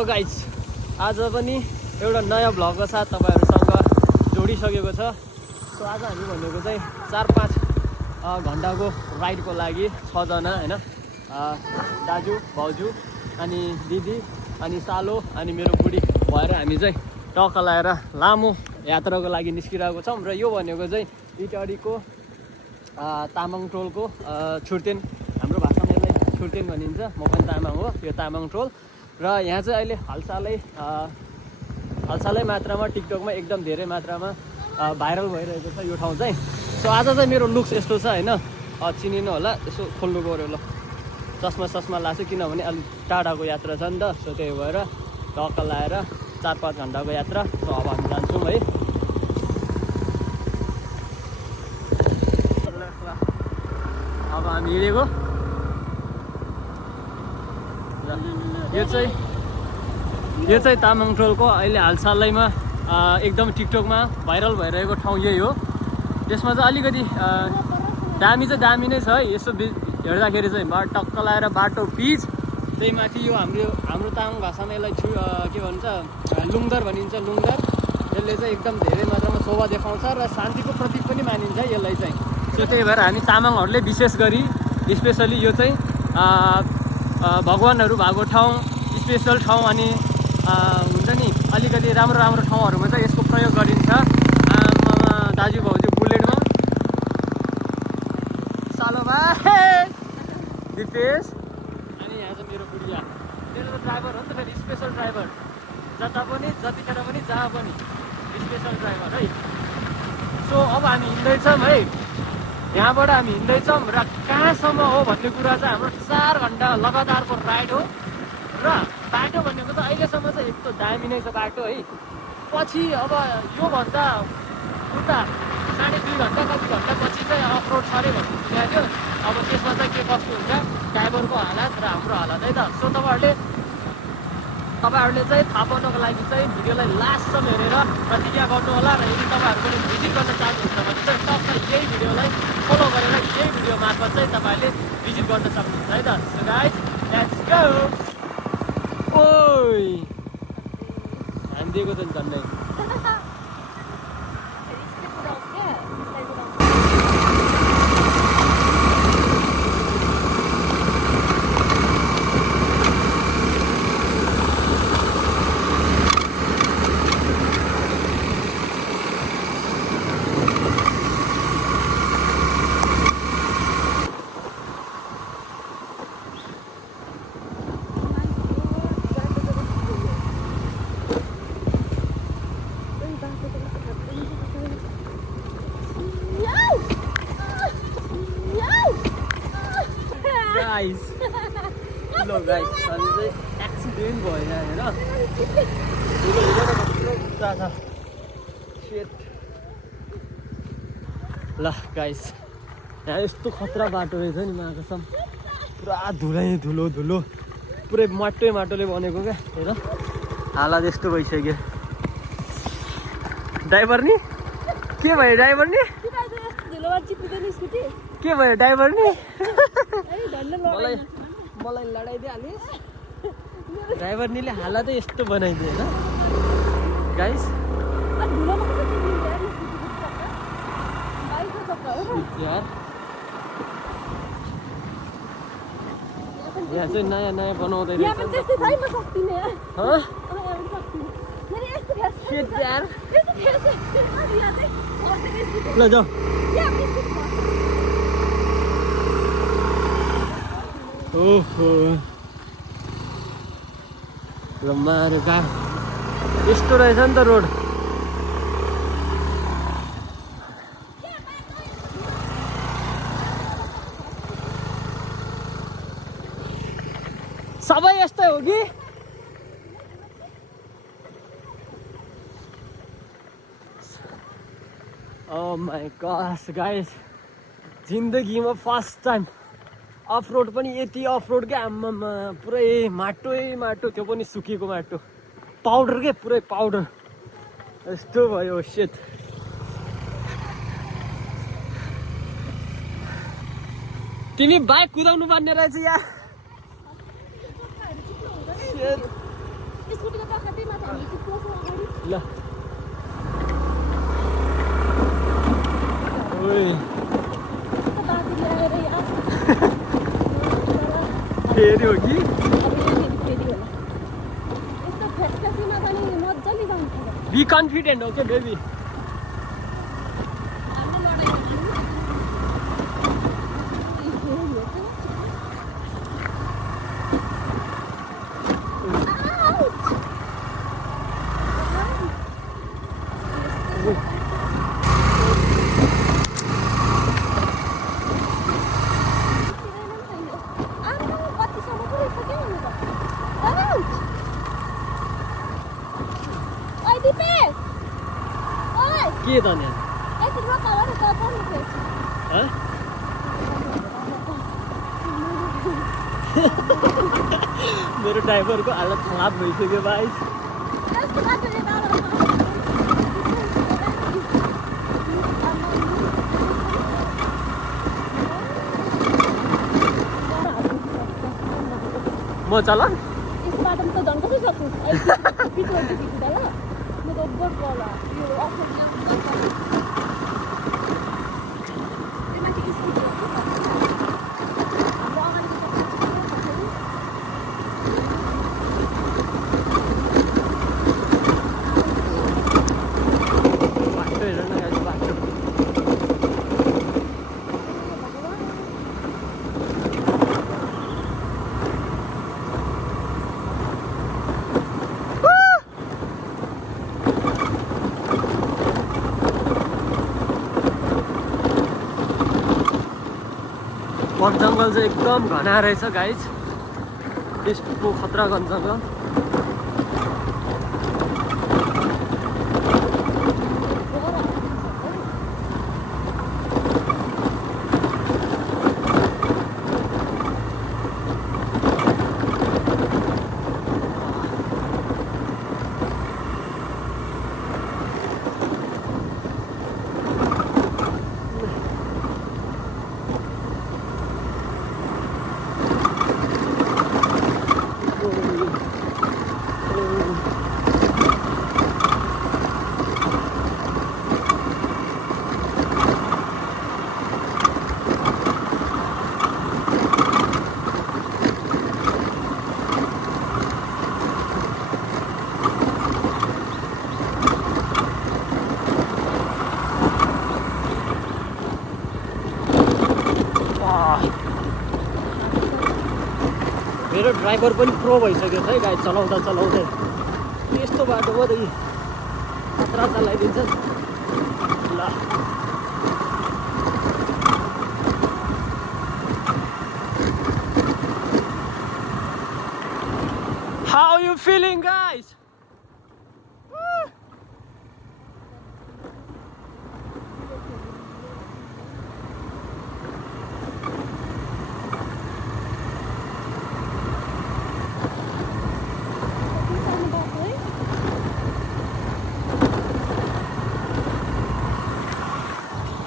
ल गाइज आज पनि एउटा नयाँ भ्लगको साथ तपाईहरुसँग जोडिसकेको छ। सो आज हामी भनेको चाहिँ 4-5 घण्टाको राइडको लागि 6 जना हैन, दाजु भाउजू अनि दिदी अनि सालो अनि मेरो बुढी भएर हामी चाहिँ टक्क लाएर लामो यात्राको लागि निस्किरहेको छौं। र यो भनेको चाहिँ इटडीको तामाङ टोलको छुर्तेन, हाम्रो भाषामा यसलाई छुर्तेन भनिन्छ। म पनि तामाङ हो, यो तामाङ टोल। र यहाँ चाहिँ अहिले हालसालै मात्रामा टिकटकमा एकदम धेरै मात्रामा भाइरल भइरहेको छ यो ठाउँ चाहिँ। सो आज चाहिँ मेरो लुक्स यस्तो छ हैन, चिनिनु होला, यसो खोल्नु पर्यो ल, चस्मा लाछु किनभने अलिक टाढाको यात्रा छ नि त। सो त्यही भएर टक्क लाएर 4-5 घण्टाको यात्रा। सो अब हामी जान्छौँ है। अब हामी हिँडेको यो चाहिँ तामाङ टोलको अहिले हालसालैमा एकदम टिकटकमा भाइरल भइरहेको ठाउँ यही हो। त्यसमा चाहिँ अलिकति दामी चाहिँ दामी नै छ है। यसो हेर्दाखेरि चाहिँ टक्क लाएर बाटो पिच, त्यही माथि यो हाम्रो तामाङ भाषामा यसलाई के भन्छ, लुङदर भनिन्छ, लुङदर। यसले चाहिँ एकदम धेरै मात्रामा शोभा देखाउँछ र शान्तिको प्रतीक पनि मानिन्छ यसलाई चाहिँ। सो त्यही भएर हामी तामाङहरूले विशेष गरी स्पेसली यो चाहिँ भगवानहरू भएको ठाउँ, स्पेसल ठाउँ अनि हुन्छ नि अलिकति राम्रो ठाउँहरूमा चाहिँ यसको प्रयोग गरिन्छ। दाजु भाउजू बुलेटमा, सालो भाइ दिपेश अनि यहाँ चाहिँ मेरो बुढिया, मेरो ड्राइभर हो नि त, फेरि स्पेसल ड्राइभर, जता पनि जतिखेर पनि जहाँ पनि स्पेसल ड्राइभर है। सो अब हामी हिँड्दैछौँ है, यहाँबाट हामी हिँड्दैछौँ र कहाँसम्म हो भन्ने कुरा चाहिँ हाम्रो 4 घण्टा लगातारको राइड हो। र बाटो भनेको त अहिलेसम्म चाहिँ यस्तो दामी नै छ बाटो है। पछि अब योभन्दा उता 2.5 घण्टा कति घण्टा पछि चाहिँ अफ रोड छ अरे भन्ने सुनेको थियो। अब त्यसमा चाहिँ के कस्तो हुन्छ ड्राइभरको हालत र हाम्रो हालत है त। सो तपाईँहरूले चाहिँ थाहा पाउनको लागि चाहिँ भिडियोलाई लास्टसम्म हेरेर प्रतिज्ञा गर्नु होला। र यदि तपाईँहरूले भिजिट गर्न चाहनुहुन्छ भने चाहिँ टक्क यही भिडियोलाई फलो गरेर यही भिडियो मार्फत चाहिँ तपाईँहरूले भिजिट गर्न सक्नुहुन्छ है त। So guys let's go. ओइ हामी दिएको छ नि झन्डै। लो गाइस हामी चाहिँ एक्सिडेन्ट भयो यहाँ हेर, खुट्टा छ। ल गाइस यहाँ यस्तो खतरा बाटो रहेछ नि महाकसम, पुरा धुलो पुरै माटोले बनेको क्या। हेर हालत यस्तो भइसक्यो। ड्राइभर नि के भयो, ड्राइभर नि के भयो, ड्राइभर नि मलाई लडाइदिइहालिस्। ड्राइभर निले हालतै यस्तो बनाइदियो होइन गाइस। यहाँ चाहिँ नयाँ बनाउँदै रहेछ। ल जाऊ ओहो मारुका यस्तो रहेछ नि त रोड। सबै यस्तै हो कि ओ माई गॉड गाइस, जिन्दगीमा फर्स्ट टाइम अफ रोड पनि यति अफ रोड क्या। आम्मामा पुरै माटो, त्यो पनि सुकेको माटो, पाउडर के पुरै पाउडर यस्तो भयो। शिट तिमी बाइक कुदाउनु पर्ने रहेछ यार। ल ओइ फेरि हो कि बी कन्फिडेन्ट हो क्या बेबी के त यहाँ मेरो ड्राइभरको हालत खराब भइसक्यो भाइ म चला यस बाटोमा त झन् कसरी सक्छु पित्रदेखि ल म त बोट होला यो अफर वन जङ्गल चाहिँ एकदम घना रहेछ गाइज त्यस्तो खतरा वन जङ्गल मेरो ड्राइभर पनि प्रो भइसक्यो है गाडी चलाउँदा चलाउँदै यस्तो बाटोमा त खतरा चलाइदिन्छ ल How you feeling guys?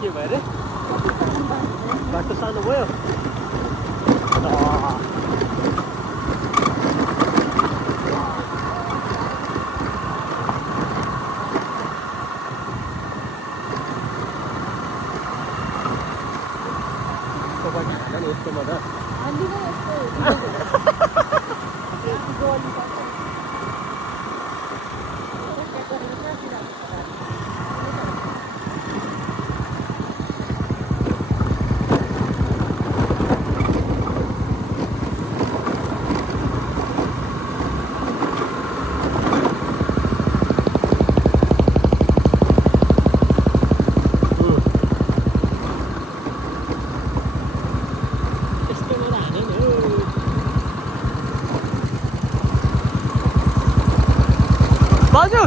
के भयो रे बाटो सानो भयो यस्तोमा त बाजु